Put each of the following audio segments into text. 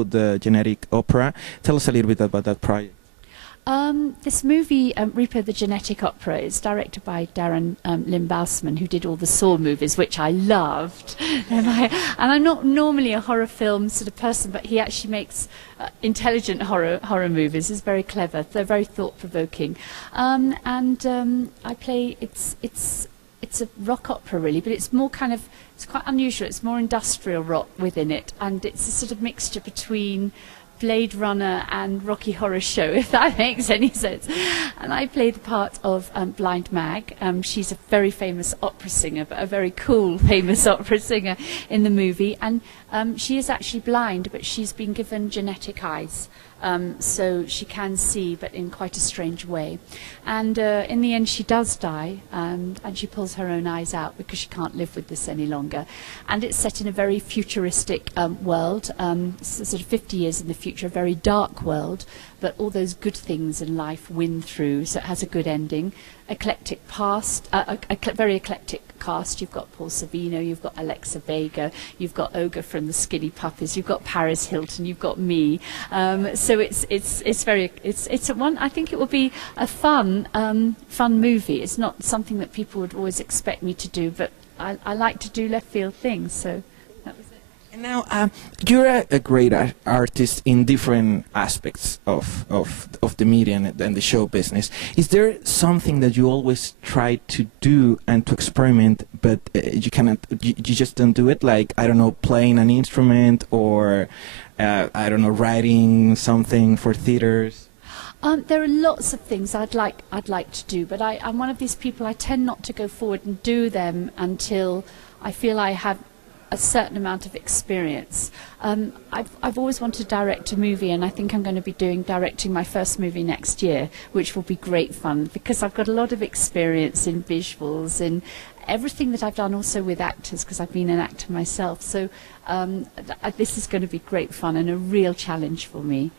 show, the Genetic Opera. Tell us a little bit about that project. This movie, Reaper the Genetic Opera, is directed by Darren Lynn Bousman, who did all the Saw movies, which I loved. And I'm not normally a horror film sort of person, but he actually makes intelligent horror movies. He's very clever. They're very thought-provoking. I play, it's a rock opera really, but it's more kind of, it's quite unusual. It's more industrial rock within it, and it's a sort of mixture between Blade Runner and Rocky Horror Show, if that makes any sense. And I play the part of Blind Mag. She's a very famous opera singer, but a very cool, famous opera singer in the movie. And she is actually blind, but she's been given genetic eyes. So she can see, but in quite a strange way. And in the end, she does die, and she pulls her own eyes out because she can't live with this any longer. And it's set in a very futuristic world, sort of 50 years in the future, a very dark world, but all those good things in life win through, so it has a good ending. Eclectic past, very eclectic cast. You've got Paul Savino, you've got Alexa Vega, you've got Ogre from the Skinny Puppies, you've got Paris Hilton, you've got me. So it's a one. I think it will be a fun movie. It's not something that people would always expect me to do, but I like to do left field things. So. And now, you're a great artist in different aspects of the media and the show business. Is there something that you always try to do and to experiment, but you cannot? You just don't do it? Like, I don't know, playing an instrument, or I don't know, writing something for theaters. There are lots of things I'd like to do, but I'm one of these people. I tend not to go forward and do them until I feel I have a certain amount of experience. I've always wanted to direct a movie, and I think I'm going to be directing my first movie next year, which will be great fun because I've got a lot of experience in visuals, in everything that I've done also with actors, because I've been an actor myself. So this is going to be great fun and a real challenge for me.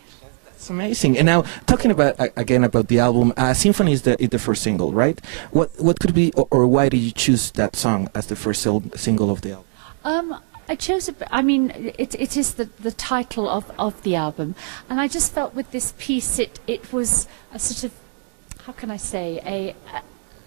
That's amazing. And now, talking about again about the album, Symphony is the first single, right? What could be, or why did you choose that song as the first single of the album? I chose I mean, it is the title of the album, and I just felt with this piece it was a sort of, how can I say,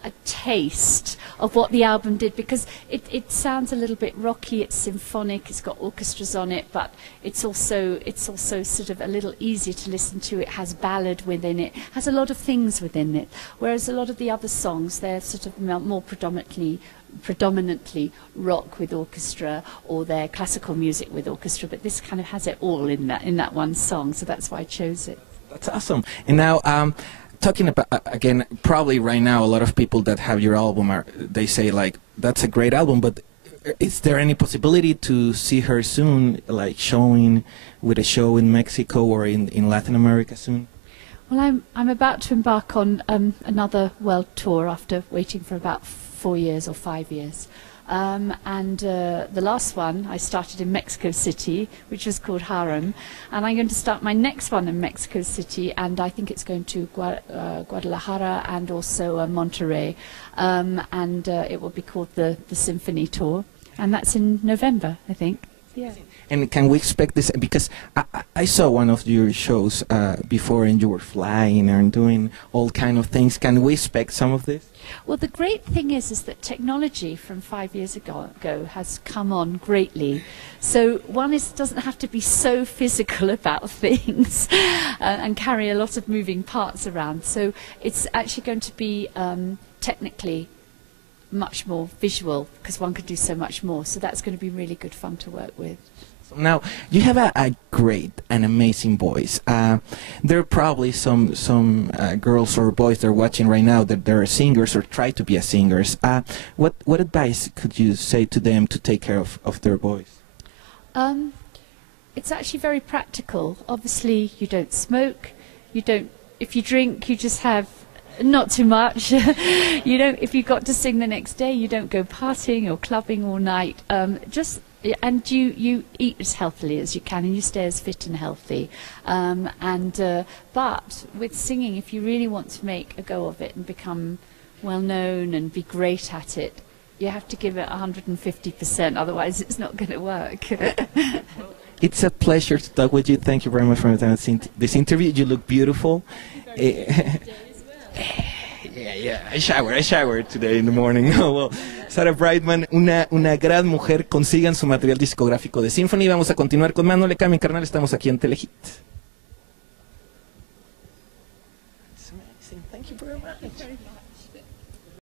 a taste of what the album did, because it sounds a little bit rocky, it's symphonic, it's got orchestras on it, but it's also sort of a little easier to listen to. It has ballad within it, has a lot of things within it, whereas a lot of the other songs, they're sort of more predominantly rock with orchestra, or they're classical music with orchestra, but this kind of has it all in that one song, so that's why I chose it. That's awesome. And now, talking about, again, probably right now a lot of people that have your album they say like, that's a great album, but is there any possibility to see her soon, like showing with a show in Mexico or in Latin America soon? Well, I'm about to embark on another world tour after waiting for about 4 years or 5 years. The last one I started in Mexico City, which was called Harem, and I'm going to start my next one in Mexico City, and I think it's going to Guadalajara and also Monterrey, and it will be called the Symphony Tour, and that's in November, I think. Yeah. And can we expect this? Because I saw one of your shows before, and you were flying and doing all kind of things. Can we expect some of this? Well, the great thing is that technology from 5 years ago has come on greatly. So one doesn't have to be so physical about things and carry a lot of moving parts around. So it's actually going to be technically much more visual, because one could do so much more. So that's going to be really good fun to work with. Now, you have a great and amazing voice. There are probably some girls or boys that are watching right now that they're singers or try to be singers. What advice could you say to them to take care of their voice? It's actually very practical. Obviously, you don't smoke. If you drink, you just have not too much. If you've got to sing the next day, you don't go partying or clubbing all night. And you eat as healthily as you can, and you stay as fit and healthy. But with singing, if you really want to make a go of it and become well known and be great at it, you have to give it 150%. Otherwise, it's not going to work. It's a pleasure to talk with you. Thank you very much for this interview. You look beautiful. Yeah. I showered today in the morning. Oh, well, Sarah Brightman, una gran mujer. Consigan su material discográfico de Symphony. Vamos a continuar con más. No le cambien, carnal. Estamos aquí en Telehit. It's amazing. Thank you very much.